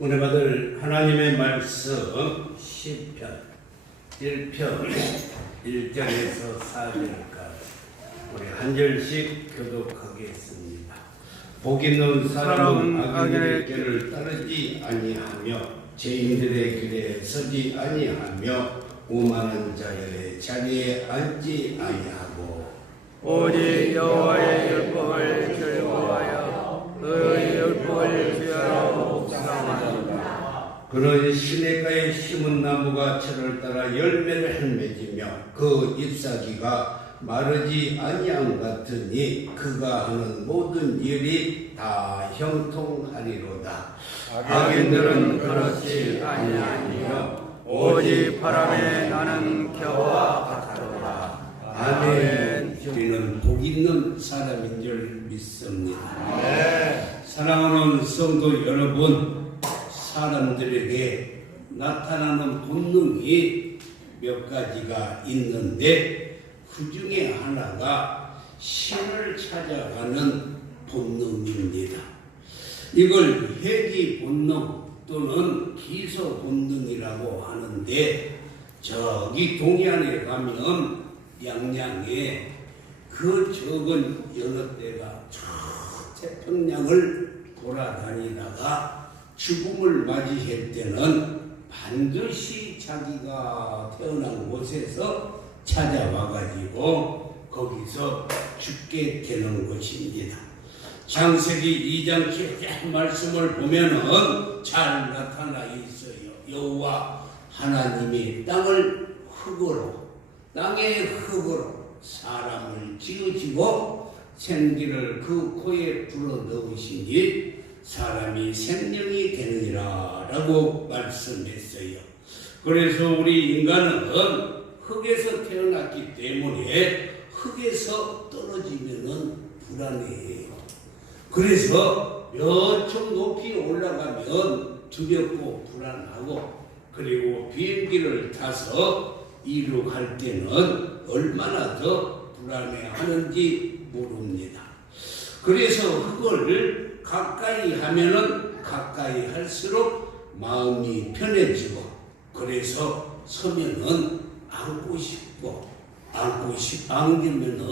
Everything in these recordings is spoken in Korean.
오늘 받을 하나님의 말씀 시편 1편 1절에서 4절까지 우리 한 절씩 교독하겠습니다. 복 있는 사람은 악인의 길을 따르지 아니하며 죄인들의 길에 서지 아니하며 오만한 자의 자리에 앉지 아니하고 오직 여호와의 율법을 즐거워하여 그의 율법을 주야로 묵상하리라. 그는 시냇가에 심은 나무가 철을 따라 열매를 맺으며 그 잎사귀가 마르지 아니함 같으니 그가 하는 모든 일이 다 형통하리로다. 악인들은 그렇지 아니하니요 오직 바람에 나는 겨와 같도다. 아멘. 우리는 복 있는 사람인 줄 믿습니다. 사랑하는 성도 여러분, 사람들에게 나타나는 본능이 몇 가지가 있는데 그 중에 하나가 신을 찾아가는 본능입니다. 이걸 회귀 본능 또는 기소 본능이라고 하는데 저기 동해안에 가면 양양에 그 적은 여느 때가 저 태평양을 돌아다니다가 죽음을 맞이할 때는 반드시 자기가 태어난 곳에서 찾아와가지고 거기서 죽게 되는 것입니다. 창세기 2장 7절 말씀을 보면은 잘 나타나 있어요. 여호와 하나님이 땅의 흙으로 사람을 지으시고 생기를 그 코에 불어 넣으시니 사람이 생명이 되느니라 라고 말씀했어요. 그래서 우리 인간은 흙에서 태어났기 때문에 흙에서 떨어지면은 불안해요. 그래서 몇 층 높이 올라가면 두렵고 불안하고, 그리고 비행기를 타서 이루 갈 때는 얼마나 더 불안해하는지 모릅니다. 그래서 흙을 가까이 하면은 가까이 할수록 마음이 편해지고, 그래서 서면은 안고 싶고, 안기면은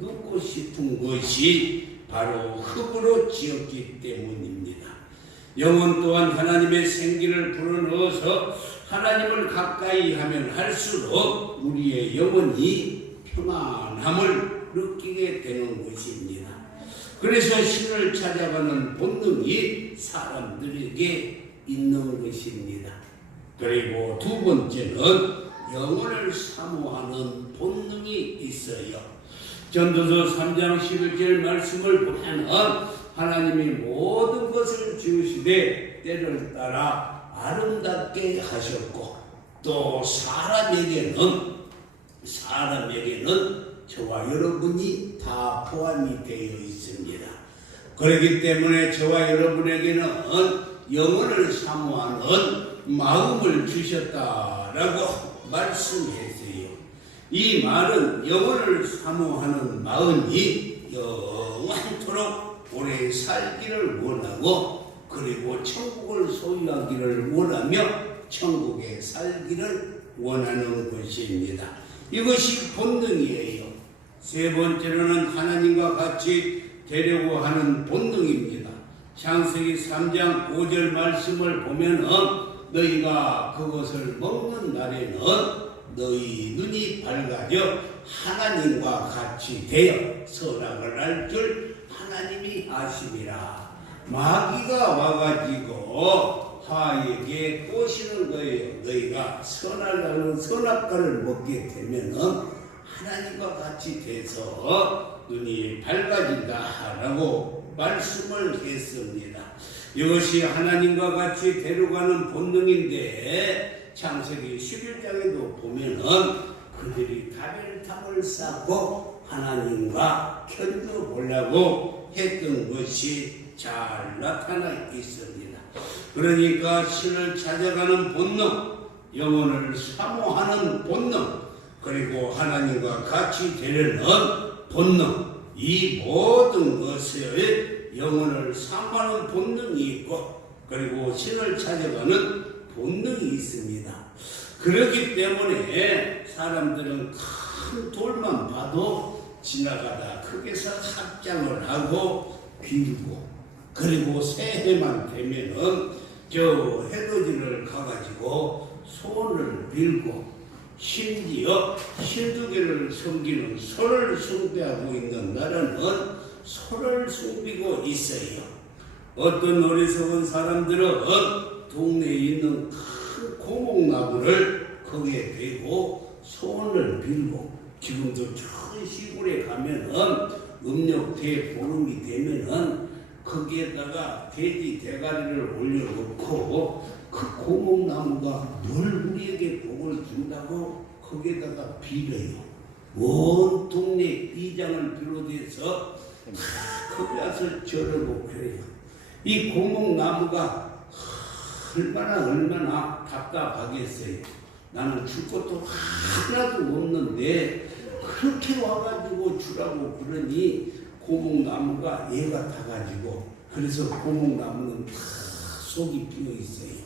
눕고 싶은 것이 바로 흙으로 지었기 때문입니다. 영혼 또한 하나님의 생기를 불어넣어서 하나님을 가까이 하면 할수록 우리의 영혼이 평안함을 느끼게 되는 것입니다. 그래서 신을 찾아가는 본능이 사람들에게 있는 것입니다. 그리고 두 번째는 영혼을 사모하는 본능이 있어요. 전도서 3장 11절 말씀을 보면 하나님이 모든 것을 지으시되 때를 따라 아름답게 하셨고, 또 사람에게는 저와 여러분이 다 포함이 되어 있습니다. 그렇기 때문에 저와 여러분에게는 영혼을 사모하는 마음을 주셨다라고 말씀했어요. 이 말은 영혼을 사모하는 마음이 영원토록 오래 살기를 원하고, 그리고 천국을 소유하기를 원하며 천국에 살기를 원하는 것입니다. 이것이 본능이에요. 세 번째로는 하나님과 같이 되려고 하는 본능입니다. 창세기 3장 5절 말씀을 보면은 너희가 그것을 먹는 날에는 너희 눈이 밝아져 하나님과 같이 되어 선악을 알 줄 하나님이 아심이라. 마귀가 와가지고 하에게 꼬시는 거예요. 너희가 선악과를 먹게 되면은 하나님과 같이 돼서 눈이 밝아진다라고 말씀을 했습니다. 이것이 하나님과 같이 데려가는 본능인데 창세기 11장에도 보면은 그들이 다벨탑을 쌓고 하나님과 견뎌보려고 했던 것이 잘 나타나 있습니다. 그러니까 신을 찾아가는 본능, 영혼을 사모하는 본능, 그리고 하나님과 같이 되려는 본능, 이 모든 것을 영혼을 사모하는 본능이 있고, 그리고 신을 찾아가는 본능이 있습니다. 그렇기 때문에 사람들은 큰 돌만 봐도 지나가다 크게서 합장을 하고 빌고, 그리고 새해만 되면은 저 해돋이를 가가지고 소원을 빌고, 심지어 신두개를 섬기는 소를 숭배하고 있는 나라는 소를 숭비고 있어요. 어떤 어리석은 사람들은 동네에 있는 큰 고목나무를 거기에 대고 소원을 빌고, 지금도 저 시골에 가면은 음력 대보름이 되면은 거기에다가 돼지 대가리를 올려놓고 그 고목나무가 늘 우리에게 복을 준다고 거기에다가 빌어요. 온 동네 이장을 비롯해서 다 거기 와서 절하고 그래요. 이 고목나무가 얼마나 답답하겠어요. 나는 줄 것도 하나도 없는데 그렇게 와가지고 주라고 그러니 고목나무가 얘가 타가지고, 그래서 고목나무는 다 속이 비어 있어요.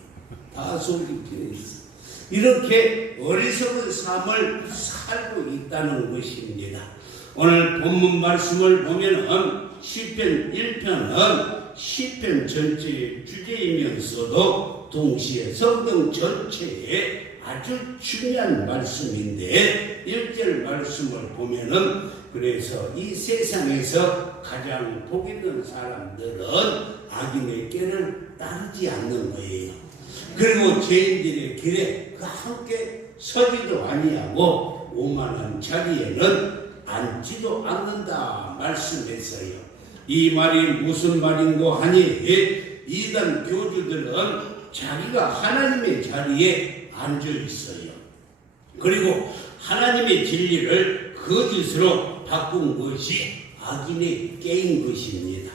다 속이 비어 있어요. 이렇게 어리석은 삶을 살고 있다는 것입니다. 오늘 본문 말씀을 보면은 시편 1편은 시편 전체의 주제이면서도 동시에 성경 전체에 아주 중요한 말씀인데, 1절 말씀을 보면은 그래서 이 세상에서 가장 복 있는 사람들은 악인의 꾀를 따르지 않는 거예요. 그리고 죄인들의 길에 함께 서지도 아니하고 오만한 자리에는 앉지도 않는다 말씀했어요. 이 말이 무슨 말인고 하니, 이단 교주들은 자기가 하나님의 자리에 앉아 있어요. 그리고 하나님의 진리를 거짓으로 바꾼 것이 악인의 꾀인 것입니다.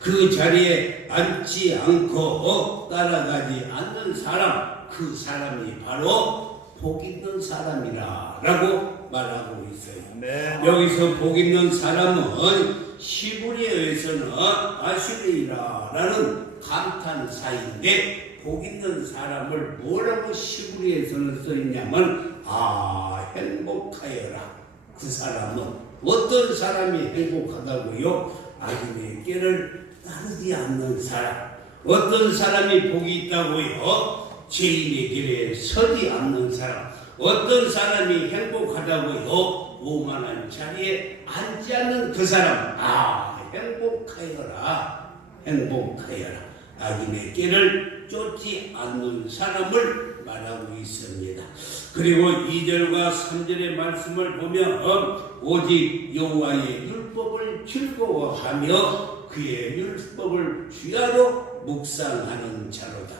그 자리에 앉지 않고 따라가지 않는 사람, 그 사람이 바로 복 있는 사람이라고 말하고 있어요. 네. 여기서 복 있는 사람은 시브리어에서는 아슈레이라라는 감탄사인데, 복 있는 사람을 뭐라고 시브리에서는 써있냐면 행복하여라. 그 사람은 어떤 사람이 행복하다고요? 악인의 꾀를 따르지 않는 사람. 어떤 사람이 복이 있다고요? 죄인의 길에 서지 않는 사람. 어떤 사람이 행복하다고요? 오만한 자리에 앉지 않는 그 사람. 행복하여라. 행복하여라. 악인의 꾀를 쫓지 않는 사람을 말하고 있습니다. 그리고 2절과 3절의 말씀을 보면 오직 여호와의 율법을 즐거워하며 그의 율법을 주야로 묵상하는 자로다.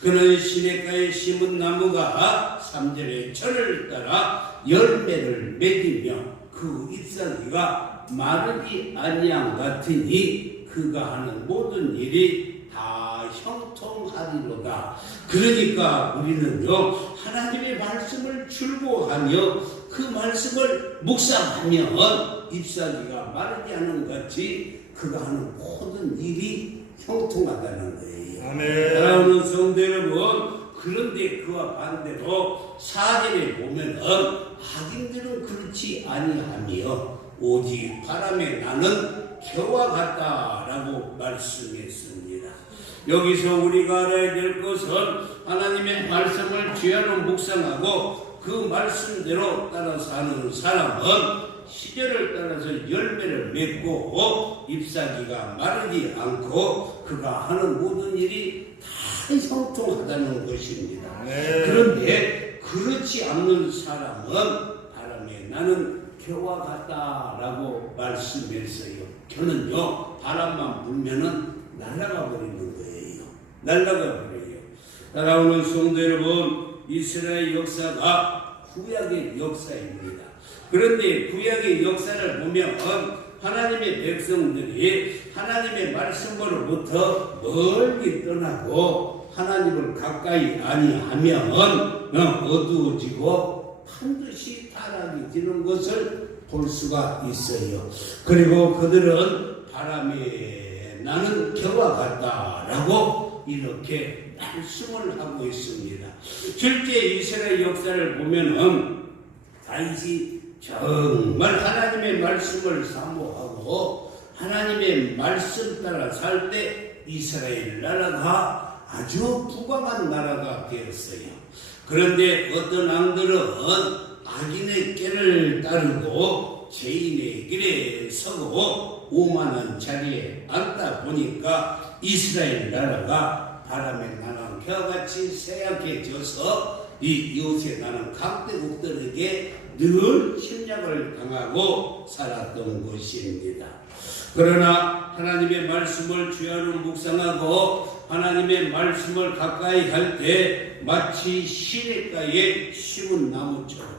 그는 시냇가에 심은 나무가 3절의 철을 따라 열매를 맺으며 그 잎사귀가 마르지 아니함 같으니 그가 하는 모든 일이 다 형통하리로다. 그러니까 우리는요, 하나님의 말씀을 즐거워하며 그 말씀을 묵상하면 잎사귀가 마르지 않은 같이 그가 하는 모든 일이 형통하다는 거예요. 사랑하는 성도 여러분, 그런데 그와 반대로 4절에 보면은 악인들은 그렇지 아니하며 오직 바람에 나는 겨와 같다라고 말씀했습니다. 여기서 우리가 알아야 될 것은 하나님의 말씀을 주야로 묵상하고 그 말씀대로 따라 사는 사람은 시절을 따라서 열매를 맺고 잎사귀가 마르지 않고 그가 하는 모든 일이 다 형통하다는 것입니다. 그런데 그렇지 않는 사람은 바람에 나는 겨와 같다라고 말씀했어요. 겨는요, 바람만 불면은 날아가 버리는 거예요. 날아가 버려요. 따라오는 성도 여러분, 이스라엘 역사가 구약의 역사입니다. 그런데 구약의 역사를 보면 하나님의 백성들이 하나님의 말씀으로부터 멀리 떠나고 하나님을 가까이 아니하면 어두워지고 반드시 타락이 되는 것을 볼 수가 있어요. 그리고 그들은 바람에 나는 겨와 같다라고 이렇게 말씀을 하고 있습니다. 실제 이스라엘 역사를 보면은 다윗이 정말 하나님의 말씀을 사모하고 하나님의 말씀 따라 살 때 이스라엘 나라가 아주 부강한 나라가 되었어요. 그런데 어떤 왕들은 악인의 꾀를 따르고 죄인의 길에 서고 오만한 자리에 앉다 보니까 이스라엘 나라가 바람에 나는 겨같이 쇠약해져서 이 요새 나는 강대국들에게 늘 침략을 당하고 살았던 것입니다. 그러나 하나님의 말씀을 주야로 묵상하고 하나님의 말씀을 가까이 할 때 마치 시냇가에 심은 나무처럼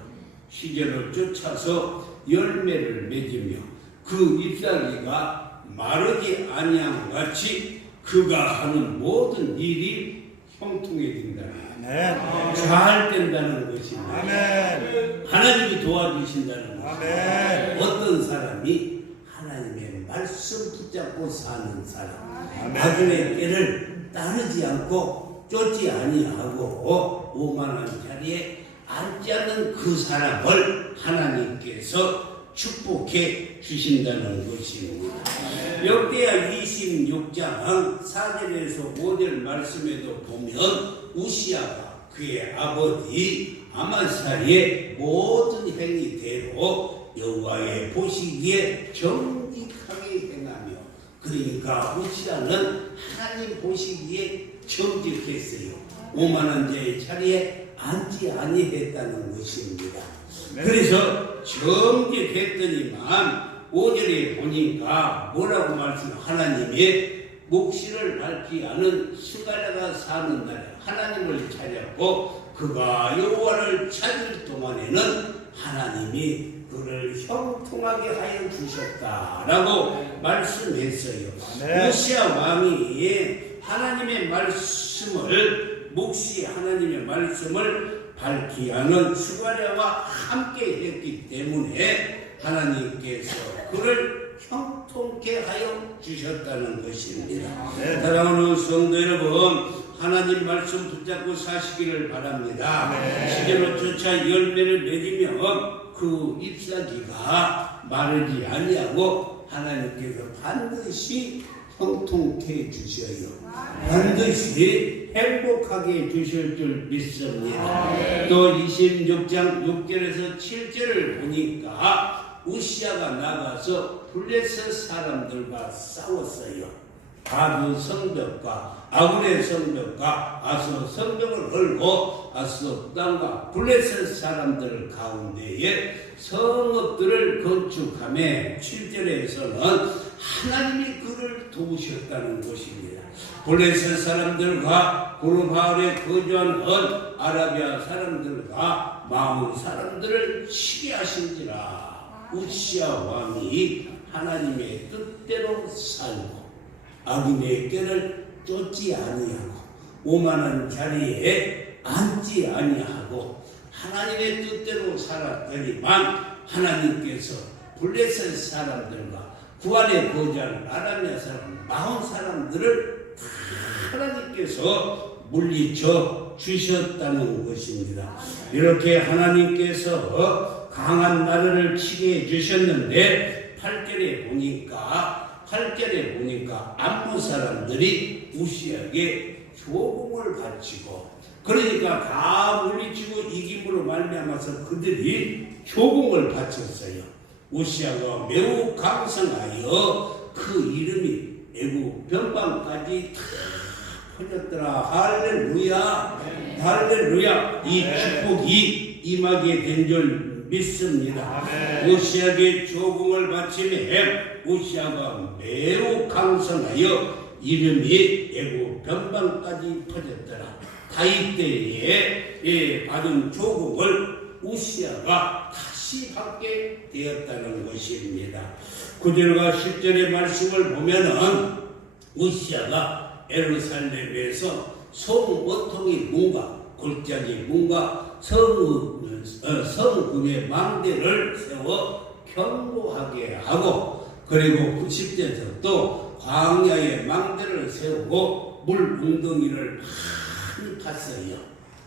시절을 쫓아서 열매를 맺으며 그 잎사귀가 마르지 아니함 같이 그가 하는 모든 일이 형통해진다는 잘 된다는 것입니다. 아멘. 하나님이 도와주신다는 것입니다. 아멘. 어떤 사람이 하나님의 말씀 붙잡고 사는 사람, 아멘. 악인의 꾀를 따르지 않고 쫓지 아니하고 오만한 자리에 앉지 않는 그 사람을 하나님께서 축복해 주신다는 것입니다. 역대하 26장 4절에서 5절 말씀에도 보면 우시아가 그의 아버지 아마사의 모든 행위대로 여호와의 보시기에 정직하게 행하며, 그러니까 우시아는 하나님 보시기에 정직했어요. 오만한 자의 자리에 앉지 아니했다는 것입니다. 그래서 정직했더니만 5절에 보니까 뭐라고 말씀? 하나님의 몫을 밟지 않은 스가랴가 사는 날에 하나님을 찾았고 그가 여호와를 찾을 동안에는 하나님이 그를 형통하게 하여 주셨다라고 말씀했어요. 우시아 왕이 하나님의 말씀을 몫이 하나님의 말씀을 밝히 하는 스가랴와 함께 했기 때문에 하나님께서 그를 형통케 하여 주셨다는 것입니다. 사랑하는 성도 여러분, 하나님 말씀 붙잡고 사시기를 바랍니다. 시절로 쫓아 열매를 맺으며 그 잎사귀가 마르지 아니하고 하나님께서 반드시 형통케 주셔요. 반드시 행복하게 주실 줄 믿습니다. 또 26장 6절에서 7절을 보니까 우시아가 나가서 블레셋 사람들과 싸웠어요. 가드 성벽과 아굴의 성벽과 아소 성벽을 헐고 아소 땅과 블레셋 사람들 가운데에 성읍들을 건축하며 7절에서는 하나님이 그를 도우셨다는 것입니다. 블레셋 사람들과 구르바알에 거주한 아라비아 사람들과 마온 사람들을 치게 하신지라. 우시아 왕이 하나님의 뜻대로 살고 악인의 꾀를 쫓지 아니하고 오만한 자리에 앉지 아니하고 하나님의 뜻대로 살았더니만 하나님께서 블레셋 사람들과 구안에 거주한 아라비아 사람 마온 사람들을 하나님께서 물리쳐 주셨다는 것입니다. 이렇게 하나님께서 강한 나라를 치게 해주셨는데 8절에 보니까 암몬 사람들이 우시아에게 조공을 바치고, 그러니까 다 물리치고 이김으로 말미암아서 그들이 조공을 바쳤어요. 우시아가 매우 강성하여 그 이름이 애국 변방까지 다 퍼졌더라. 할렐루야, 할렐루야. 이 축복이 임하게 된 줄 믿습니다. 우시아에게 조공을 바치며 우시아가 매우 강성하여 이름이 애국 변방까지 퍼졌더라. 다윗 때에 받은 조공을 우시아가 다시 받게 되었다는 것입니다. 9절과 10절의 말씀을 보면은 우시아가 예루살렘에서 성어통이 문과 골짜기 문과 성군의 망대를 세워 견고하게 하고, 그리고 10절에서 또 광야의 망대를 세우고 물 웅덩이를 많이 팠어요.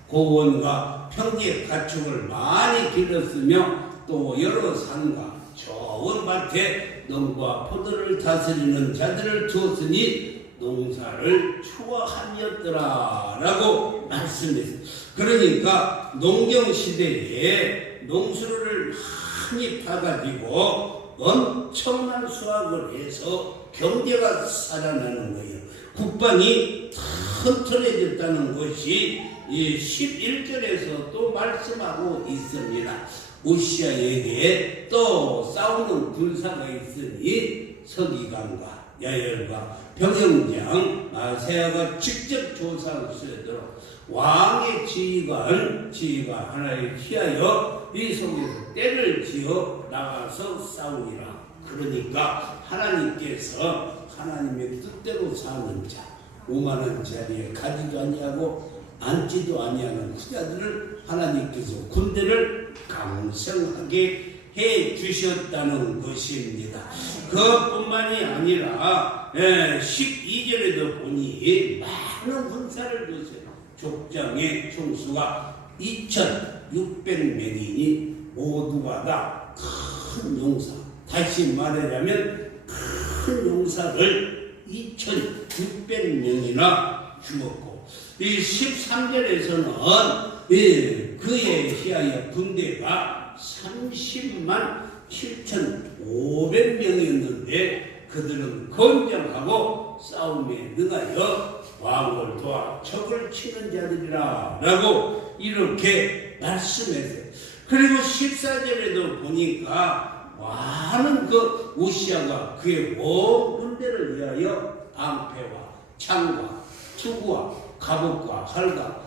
고원과 평지의 가축을 많이 길렀으며 또 여러 산과 좋은 밭에 농부와 포도를 다스리는 자들을 두었으니 농사를 추구하였더라 라고 말씀했어요. 그러니까 농경시대에 농수를 많이 파가지고 엄청난 수확을 해서 경제가 살아나는 거예요. 국방이 튼튼해졌다는 것이 11절에서 또 말씀하고 있습니다. 우시아에게 또 싸우는 군사가 있으니 서기관과 야열과 병영장 마세아가 직접 조사하시도록 왕의 지휘가 하나에 피하여 이 속에서 때를 지어 나가서 싸우니라. 그러니까 하나님께서 하나님의 뜻대로 사는 자, 오만한 자리에 가지도 아니하고 앉지도 아니하는 후자들을 하나님께서 군대를 강성하게 해 주셨다는 것입니다. 그것뿐만이 아니라 12절에도 보니 많은 군사를 줬어요. 족장의 총수가 2,600명이니 모두가 다 큰 용사, 다시 말하자면 큰 용사를 2,600명이나 죽었고, 이 13절에서는 그에 비하여 군대가 30만 7,500명이었는데 그들은 건장하고 싸움에 능하여 왕을 도와 적을 치는 자들이라 라고 이렇게 말씀했어요. 그리고 14절에도 보니까 많은 그 우시아가 그의 온 군대를 위하여 방패와 창과 투구와 갑옷과 활과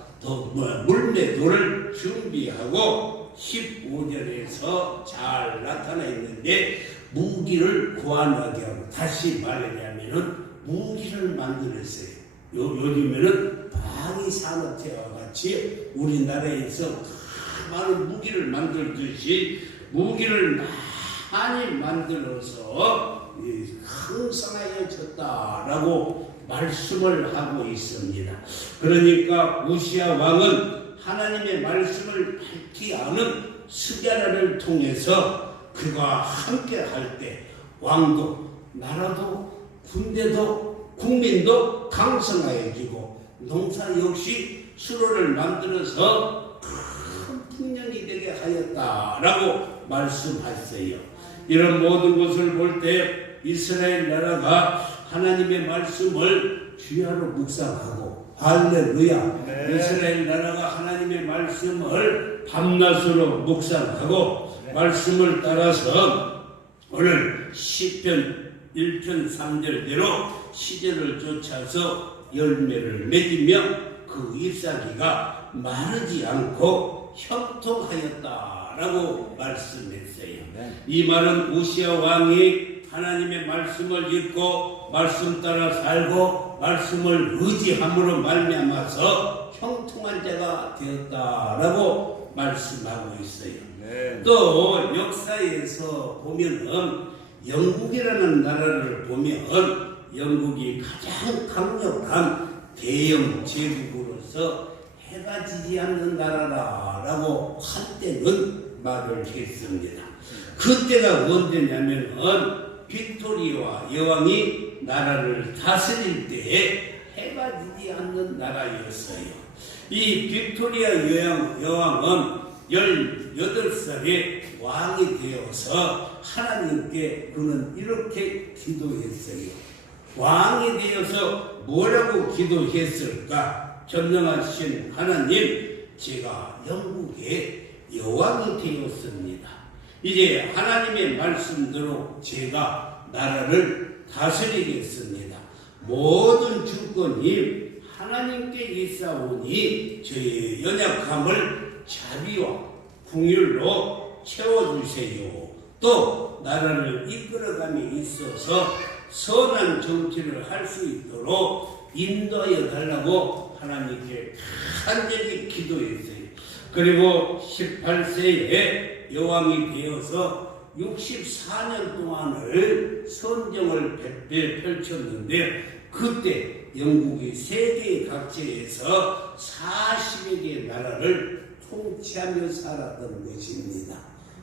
물매도를 준비하고 15절에서 잘 나타나 있는데 무기를 고안하게 하고, 다시 말하자면은 무기를 만들었어요. 요즘에는 방위 산업체와 같이 우리나라에서 많은 무기를 만들듯이 무기를 많이 만들어서 강성하여졌다라고 말씀을 하고 있습니다. 그러니까 우시아 왕은 하나님의 말씀을 밝히 아는 스가랴를 통해서 그가 함께 할 때 왕도 나라도 군대도 국민도 강성하여지고 농사 역시 수로를 만들어서 큰 풍년이 되게 하였다라고 말씀하셨어요. 이런 모든 것을 볼 때 이스라엘 나라가 하나님의 말씀을 주야로 묵상하고, 할렐루야, 네. 이스라엘 나라가 하나님의 말씀을 밤낮으로 묵상하고 말씀을 따라서 오늘 시편 1편 3절대로 시절을 쫓아서 열매를 맺으며 그 잎사귀가 마르지 않고 형통하였다라고 말씀했어요. 이 말은 우시아 왕이 하나님의 말씀을 읽고 말씀 따라 살고 말씀을 의지함으로 말미암아서 형통한 자가 되었다라고 말씀하고 있어요. 네. 또 역사에서 보면은 영국이라는 나라를 보면 영국이 가장 강력한 대영 제국으로서 해가 지지 않는 나라라고 한때는 말을 했습니다. 그때가 언제냐면은 빅토리아 여왕이 나라를 다스릴 때에 해가 지지 않는 나라였어요. 이 빅토리아 여왕은 18살에 왕이 되어서 하나님께 그는 이렇게 기도했어요. 왕이 되어서 뭐라고 기도했을까? 전능하신 하나님, 제가 영국의 여왕이 되었습니다. 이제 하나님의 말씀대로 제가 나라를 다스리겠습니다. 모든 주권이 하나님께 있사오니 저의 연약함을 자비와 긍휼로 채워주세요. 또 나라를 이끌어감에 있어서 선한 정치를 할 수 있도록 인도하여 달라고 하나님께 간절히 기도했어요. 그리고 18세에 여왕이 되어서 64년 동안을 선정을 펼쳤는데 그때 영국이 세계 각지에서 40여 개의 나라를 통치하며 살았던 것입니다.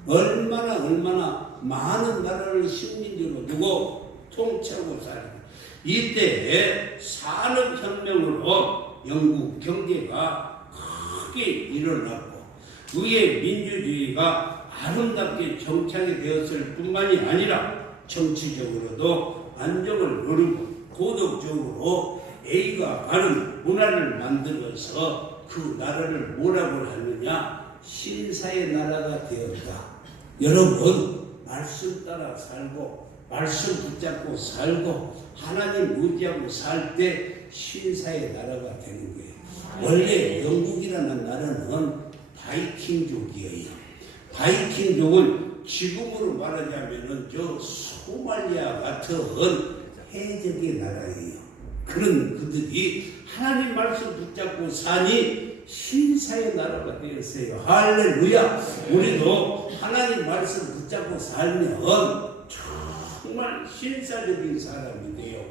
얼마나 많은 나라를 식민지로 두고 통치하고 살았습니다. 이때 산업혁명으로 영국 경제가 크게 일어났고 그의 민주주의가 아름답게 정착이 되었을 뿐만이 아니라 정치적으로도 안정을 누리고 도덕적으로 A가 가는 문화를 만들어서 그 나라를 뭐라고 하느냐, 신사의 나라가 되었다. 여러분, 말씀 따라 살고 말씀 붙잡고 살고 하나님 의지하고 살 때 신사의 나라가 되는 거예요. 원래 영국이라는 나라는 바이킹족이에요. 바이킹족은 지금으로 말하자면은 저 소말리아 같은 해적의 나라예요. 그런 그들이 하나님 말씀 붙잡고 사니 신사의 나라가 되었어요. 할렐루야. 우리도 하나님 말씀 붙잡고 살면 정말 신사적인 사람이 돼요.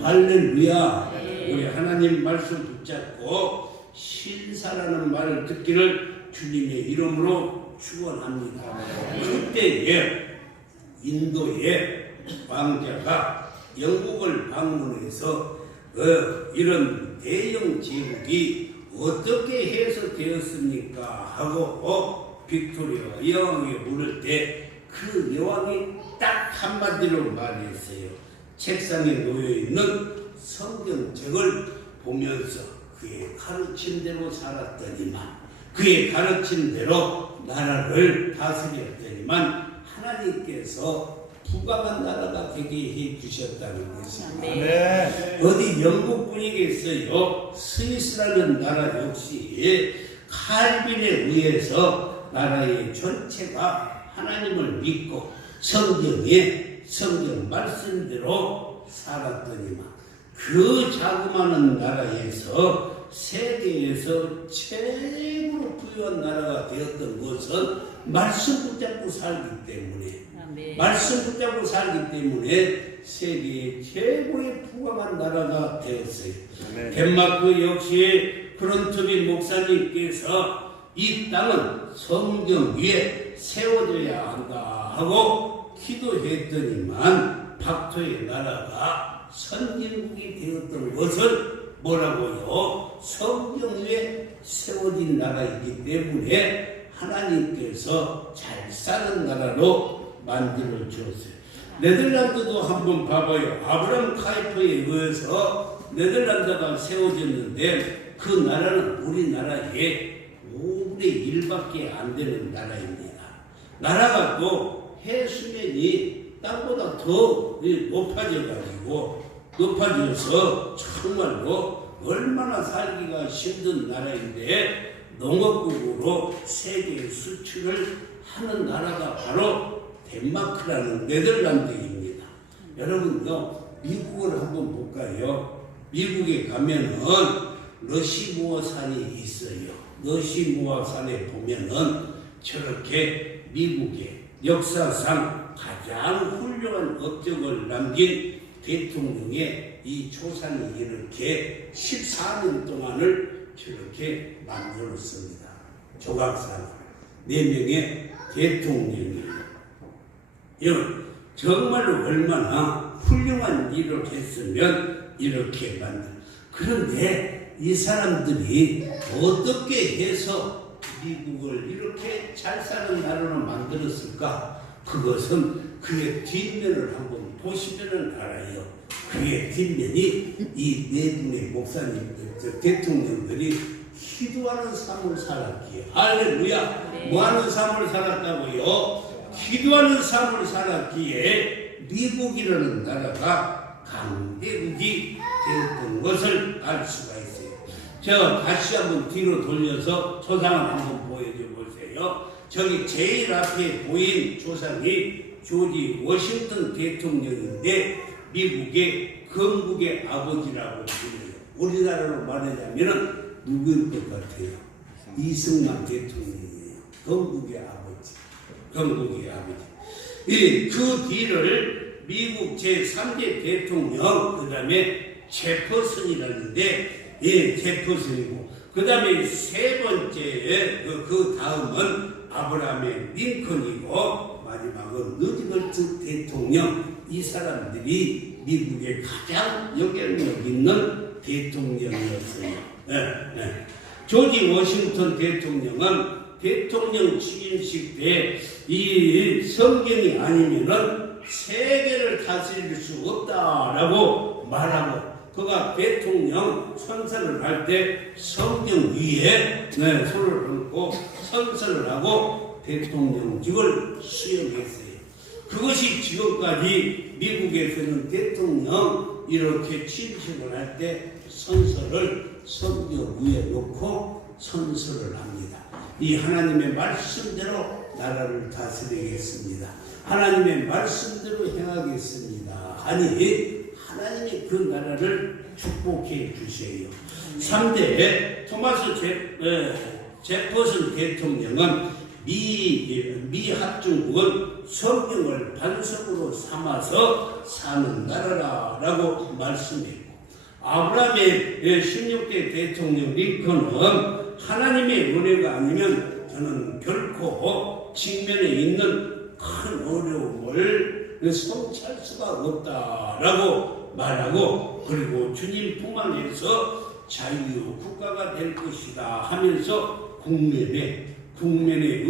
할렐루야. 우리 하나님 말씀 붙잡고 신사라는 말을 듣기를 주님의 이름으로 축원합니다. 그때에 인도의 왕자가 영국을 방문해서 이런 대영 제국이 어떻게 해서 되었습니까? 하고 빅토리아 여왕이 물을 때 그 여왕이 딱 한마디로 말했어요. 책상에 놓여있는 성경책을 보면서 그의 가르친 대로 살았더니만, 그의 가르친 대로 나라를 다스렸더니만 하나님께서 부강한 나라가 되게 해주셨다는 것입니다. 네. 어디 영국 분이겠어요? 스위스라는 나라 역시 칼빈에 의해서 나라의 전체가 하나님을 믿고 성경 말씀대로 살았더니만 그 자그마한 나라에서 세계에서 최고로 부유한 나라가 되었던 것은 말씀 붙잡고 살기 때문에, 말씀 붙잡고 살기 때문에 세계의 최고의 부강한 나라가 되었어요. 덴마크 역시 크론트비 목사님께서 이 땅은 성경 위에 세워져야 한다 하고 기도했더니만 박토의 나라가 선진국이 되었던 것은 뭐라고요? 성경 위에 세워진 나라이기 때문에 하나님께서 잘 사는 나라로 만들어 주었어요. 네덜란드도 한번 봐봐요. 아브라함 카이퍼에 의해서 네덜란드가 세워졌는데 그 나라는 우리나라의 5분의 1밖에 안 되는 나라입니다. 나라가 또 해수면이 땅보다 더 높아져서 정말로 얼마나 살기가 힘든 나라인데 농업국으로 세계 수출을 하는 나라가 바로 덴마크라는 네덜란드입니다. 여러분요, 미국을 한번 볼까요? 미국에 가면은 러시무어산이 있어요. 러시무어산에 보면은 저렇게 미국의 역사상 가장 훌륭한 업적을 남긴 대통령의 이 초상이 이렇게 14년 동안을 저렇게 만들었습니다. 조각상 4명의 대통령이에요. 정말로 얼마나 훌륭한 일을 했으면 이렇게 만들. 그런데 이 사람들이 어떻게 해서 미국을 이렇게 잘 사는 나라로 만들었을까? 그것은 그의 뒷면을 한번 보시면 알아요. 그의 뒷면이 이 4분의 목사님, 대통령들이 기도하는 삶을 살았기에. 할렐루야. 네. 뭐하는 삶을 살았다고요? 기도하는 삶을 살았기에 미국이라는 나라가 강대국이 되었던 것을 알 수가 있어요. 제가 다시 한번 뒤로 돌려서 조상을 한번 보여줘 보세요. 저기 제일 앞에 보인 조상이 조지 워싱턴 대통령인데 미국의 건국의 아버지라고 불려요. 우리나라로 말하자면 누구일 것 같아요? 이승만 대통령이에요. 건국의 아버지. 건국의 아버지. 그 뒤를 미국 제3대 대통령, 그 다음에 제퍼슨이라는데, 예, 제퍼슨이고, 그 다음에 세 번째, 그 다음은 아브라함의 링컨이고, 마지막은 루즈벨트 대통령. 이 사람들이 미국의 가장 영향력 있는 대통령이었어요. 조지 워싱턴 대통령은 대통령 취임식 때 이 성경이 아니면은 세계를 다스릴 수 없다라고 말하고, 그가 대통령 선서를 할 때 성경 위에 손을 얹고 선서를 하고 대통령직을 수행했어요. 그것이 지금까지 미국에서는 대통령 이렇게 취임식을 할 때 선서를 성경 위에 놓고 선서를 합니다. 이 하나님의 말씀대로 나라를 다스리겠습니다. 하나님의 말씀대로 행하겠습니다. 아니, 하나님이 그 나라를 축복해 주세요. 3대 토마스 제퍼슨 대통령은 미 합중국은 성경을 반석으로 삼아서 사는 나라라고 말씀했고, 아브라함의 16대 대통령 링컨은 하나님의 은혜가 아니면 저는 결코 직면에 있는 큰 어려움을 성취할 수가 없다라고 말하고, 그리고 주님 품 안에서 자유 국가가 될 것이다 하면서 국민을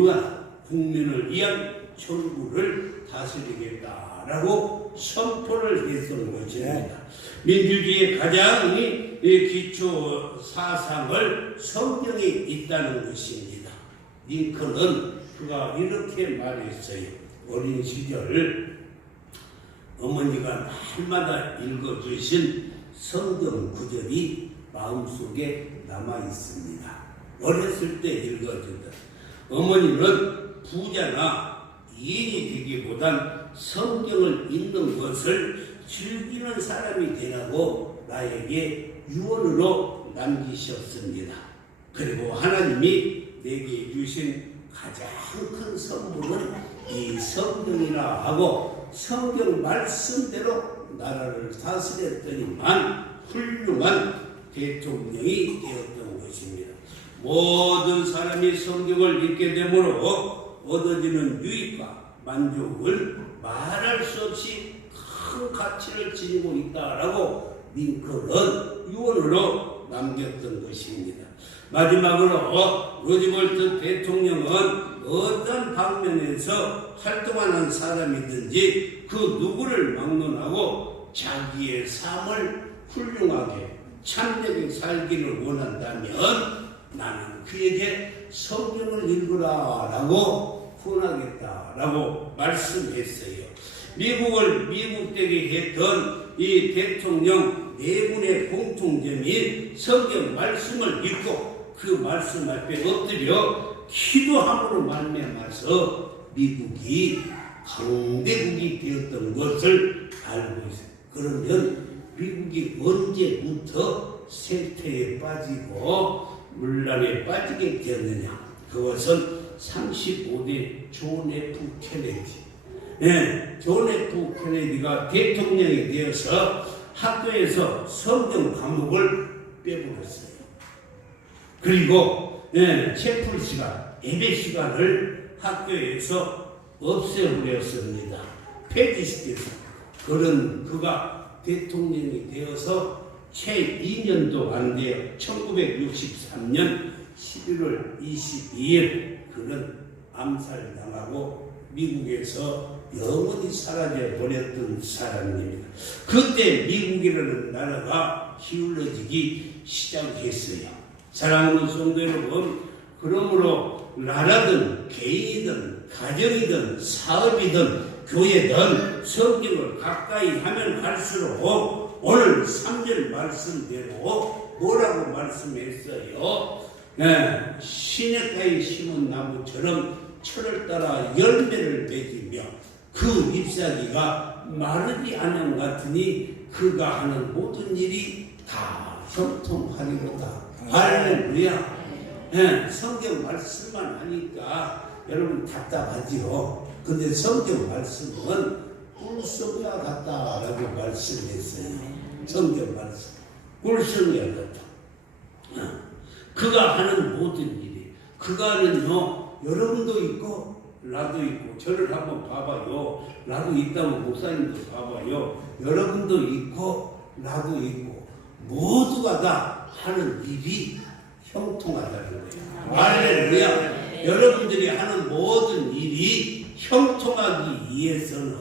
위한 천국을 다스리겠다라고 선포를 했던 것입니다. 민주주의의 가장 기초 사상을 성경에 있다는 것입니다. 링컨은 그가 이렇게 말했어요. 어린 시절 어머니가 날마다 읽어주신 성경 구절이 마음속에 남아 있습니다. 어렸을 때 읽어주던 어머니는 부자나 이인이 되기보단 성경을 읽는 것을 즐기는 사람이 되라고 나에게 유언으로 남기셨습니다. 그리고 하나님이 내게 주신 가장 큰 선물은 이 성경이라 하고, 성경 말씀대로 나라를 다스렸더니만 훌륭한 대통령이 되었던 것입니다. 모든 사람이 성경을 읽게 되므로 얻어지는 유익과 만족을 말할 수 없이 큰 가치를 지니고 있다라고 링컨은 유언으로 남겼던 것입니다. 마지막으로 루즈벨트 대통령은 어떤 방면에서 활동하는 사람이든지 그 누구를 막론하고 자기의 삶을 훌륭하게 참되게 살기를 원한다면 나는 그에게 성경을 읽으라 라고 권하겠다라고 말씀했어요. 미국 되게 했던 이 대통령 네 분의 공통점이 성경 말씀을 읽고 그 말씀 앞에 엎드려 기도함으로 말미암아서 미국이 강대국이 되었던 것을 알고 있어요. 그러면 미국이 언제부터 쇠퇴에 빠지고 문란에 빠지게 되었느냐? 그것은 35대 존 F 케네디. 존 F 케네디가 대통령이 되어서 학교에서 성경 과목을 빼버렸어요. 그리고 채플씨가 예배 시간을 학교에서 없애버렸습니다. 폐지시켜서. 그가 대통령이 되어서 채 2년도 안 돼요. 1963년 11월 22일 그는 암살당하고 미국에서 영원히 사라져 버렸던 사람입니다. 그때 미국이라는 나라가 기울어지기 시작했어요. 사랑하는 성도 여러분, 그러므로 나라든 개인이든 가정이든 사업이든 교회든 성경을 가까이 하면 할수록 오늘 3절 말씀대로 뭐라고 말씀했어요? 시냇가에 심은 나무처럼 철을 따라 열매를 맺으며 그 잎사귀가 마르지 않은 같으니 그가 하는 모든 일이 다 형통하리로다. 할렐루야. 성경 말씀만 하니까 여러분 답답하지요. 근데 성경 말씀은 꿀송이와 같다라고 말씀했어요. 성경 말씀. 꿀성이야 같아. 그가 하는 모든 일이, 그가는요, 여러분도 있고 나도 있고, 저를 한번 봐봐요. 나도 있다고 목사님도 봐봐요. 여러분도 있고 나도 있고, 모두가 다 하는 일이 형통하다는 거예요. 할렐루야. 여러분들이 하는 모든 일이 형통하기 위해서는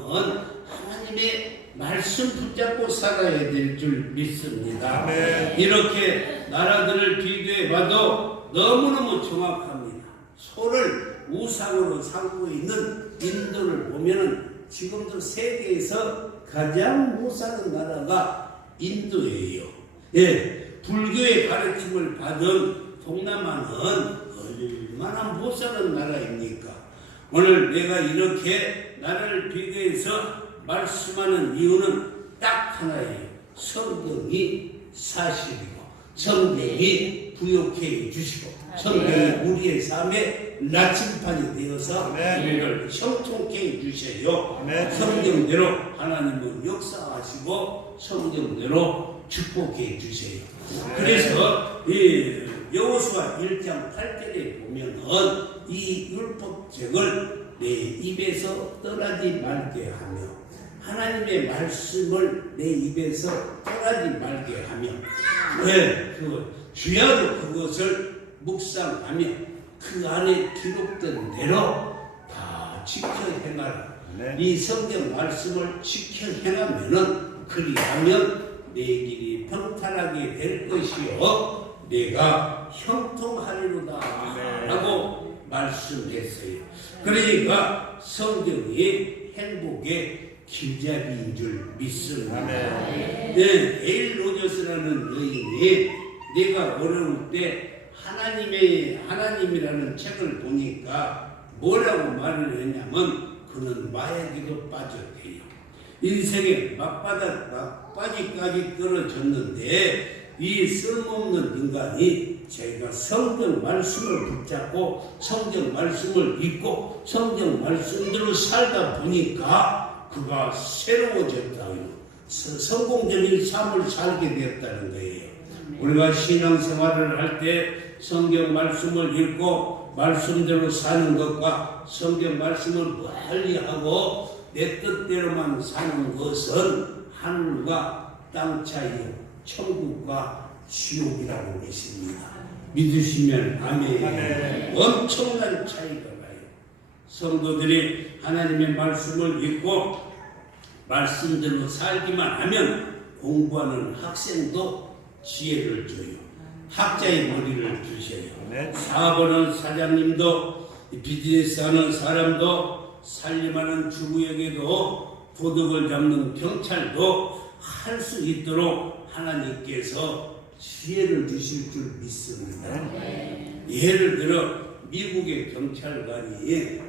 하나님의 말씀 붙잡고 살아야 될 줄 믿습니다. 이렇게 나라들을 비교해 봐도 너무너무 정확합니다. 소를 우상으로 삼고 있는 인도를 보면은 지금도 세계에서 가장 못 사는 나라가 인도예요. 예, 불교의 가르침을 받은 동남아는 얼마나 못 사는 나라입니까? 오늘 내가 이렇게 나라를 비교해서 말씀하는 이유는 딱 하나예요. 성경이 사실이고, 성경이 부욕해 주시고, 성경이 우리의 삶의 나침판이 되어서 우리를 형통케 해 주셔요. 성경대로 하나님은 역사하시고 성경대로 축복해 주세요. 그래서 여호수아 1장 8절에 보면은 이 율법책을 내 입에서 떠나지 말게 하며, 하나님의 말씀을 내 입에서 떠나지 말게 하며, 주야로 그것을 묵상하며 그 안에 기록된 대로 다 지켜 행하라. 이 성경 말씀을 지켜 행하면은, 그리하면 내 길이 평탄하게 될 것이요 내가 형통하리로다 라고 말씀했어요. 그러니까 성경이 행복의 길잡이인 줄 믿습니다. 에일 로저스라는 여인이 내가 어려울 때 하나님이라는 책을 보니까 뭐라고 말을 했냐면, 그는 마약에도 빠졌대요. 인생의 막바지까지 떨어졌는데 이 쓸모없는 인간이 제가 성경 말씀을 붙잡고 성경 말씀을 읽고 성경 말씀대로 살다 보니까 그가 새로워졌다고요. 성공적인 삶을 살게 되었다는 거예요. 우리가 신앙생활을 할 때 성경 말씀을 읽고 말씀대로 사는 것과 성경 말씀을 멀리 하고 내 뜻대로만 사는 것은 하늘과 땅 차이요, 천국과 지옥이라고 계십니다. 믿으시면 아멘. 엄청난 차이가 나요. 성도들이 하나님의 말씀을 읽고 말씀대로 살기만 하면 공부하는 학생도 지혜를 줘요. 학자의 머리를 주셔요. 사업하는 사장님도, 비즈니스하는 사람도, 살림하는 주부에게도, 도둑을 잡는 경찰도 할 수 있도록 하나님께서 지혜를 주실 줄 믿습니다. 예를 들어 미국의 경찰관이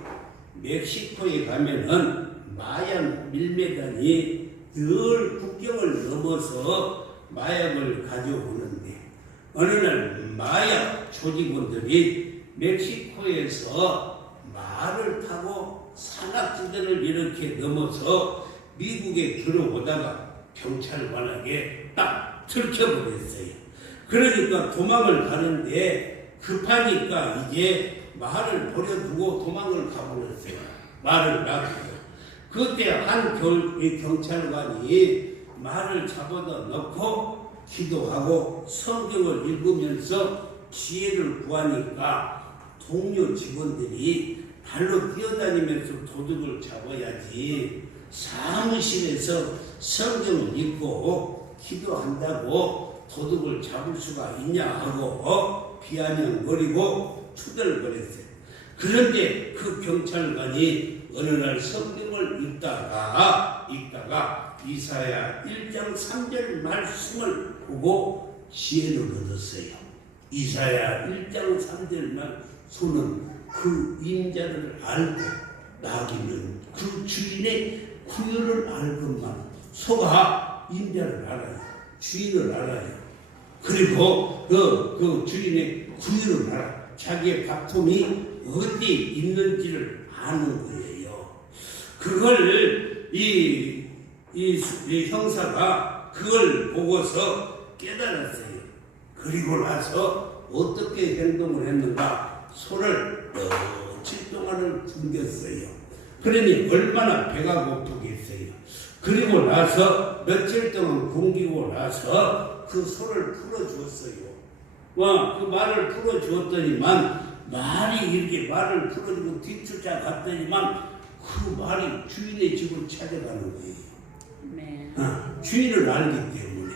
멕시코에 가면은 마약 밀매단이 늘 국경을 넘어서 마약을 가져오는데, 어느 날 마약 조직원들이 멕시코에서 말을 타고 산악지대를 이렇게 넘어서 미국에 들어오다가 경찰관에게 딱 들켜버렸어요. 그러니까 도망을 가는데 급하니까 이제 말을 버려두고 도망을 가버렸어요. 말을 놔두고. 그때 한 경찰관이 말을 잡아다 넣고 기도하고 성경을 읽으면서 지혜를 구하니까 동료 직원들이 발로 뛰어다니면서 도둑을 잡아야지 사무실에서 성경을 읽고 기도한다고 도둑을 잡을 수가 있냐 하고 비아냥거리고 투덜거렸어요. 그런데 그 경찰관이 어느 날 성경을 읽다가 이사야 1장 3절 말씀을 보고 지혜를 얻었어요. 이사야 1장 3절 말씀은 그 인자를 알고 나귀는 그 주인의 구유를 알건만, 소가 인자를 알아요. 주인을 알아요. 그리고 그 주인의 구유를 알아. 자기의 밥통이 어디 있는지를 아는 거예요. 그걸 이 형사가 그걸 보고서 깨달았어요. 그리고 나서 어떻게 행동을 했는가? 소를 며칠 동안을 굶겼어요. 그러니 얼마나 배가 고프겠어요. 그리고 나서 며칠 동안 굶기고 나서 그 소를 풀어주었어요. 그 말을 풀어주었더니만 말이 이렇게 말을 풀어주고 뒤쫓아갔더니만 그 말이 주인의 집을 찾아가는 거예요. 네. 주인을 알기 때문에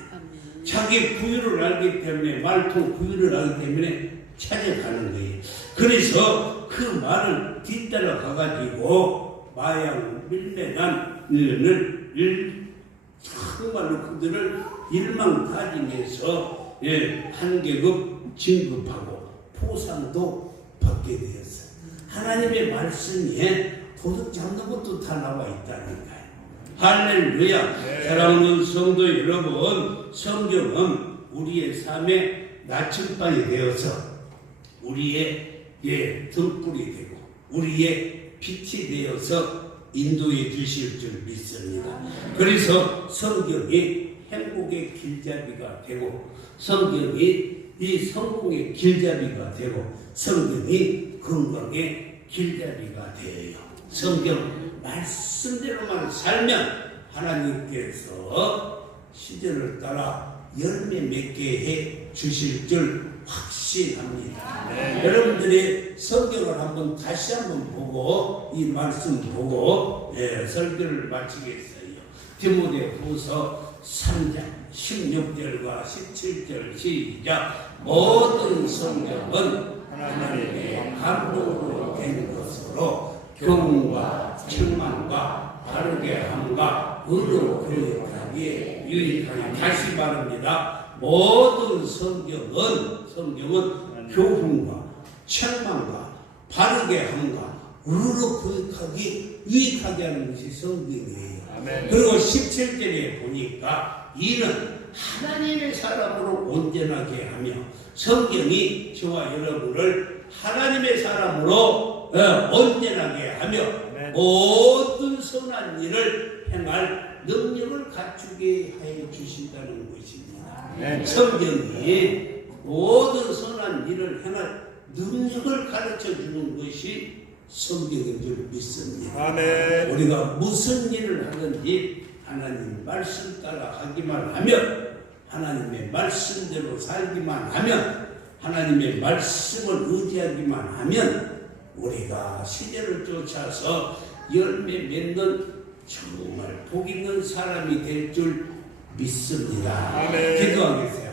자기 부유를 알기 때문에 말통 부유를 알기 때문에 찾아가는 거예요. 그래서 그 말을 뒤따라 가가지고 마양 밀매단 일을 정말로 그들을 일망타진해서 한 계급 진급하고 포상도 받게 되었어요. 하나님의 말씀에 도둑 잡는 것도 다 나와 있다니까요. 할렐루야. 사랑하는 성도 여러분, 성경은 우리의 삶의 나침반이 되어서 우리의 등불이 되고 우리의 빛이 되어서 인도해 주실 줄 믿습니다. 그래서 성경이 행복의 길잡이가 되고 성경이 이 성공의 길잡이가 되고 성경이 건강의 길잡이가 되어요. 성경 말씀대로만 살면 하나님께서 시절을 따라 열매 맺게 해 주실 줄 확신합니다. 여러분들이 성경을 한번 다시 한번 보고 이 말씀 보고 설교를 마치겠어요. 디모데후서 3장 16절과 17절 시작. 모든 성경은 하나님의 감동으로 된 것으로 교훈과 책망과 바르게 함과 의로 교육하기에 유익하니 다시 말합니다. 모든 성경은 교훈과 책망과 바르게 함과 의로 교육하기 유익하게 하는 것이 성경이에요. 아멘. 그리고 17절에 보니까 이는 하나님의 사람으로 온전하게 하며 성경이 저와 여러분을 하나님의 사람으로 온전하게 하며 모든 선한 일을 행할 능력을 갖추게 하여 주신다는 것입니다. 성경이 모든 선한 일을 행할 능력을 가르쳐 주는 것이 성경인 줄 믿습니다. 아멘. 우리가 무슨 일을 하든지 하나님 말씀 따라 하기만 하면 하나님의 말씀대로 살기만 하면 하나님의 말씀을 의지하기만 하면 우리가 시대를 쫓아서 열매 맺는 정말 복 있는 사람이 될 줄 믿습니다. 아멘. 기도하겠어요.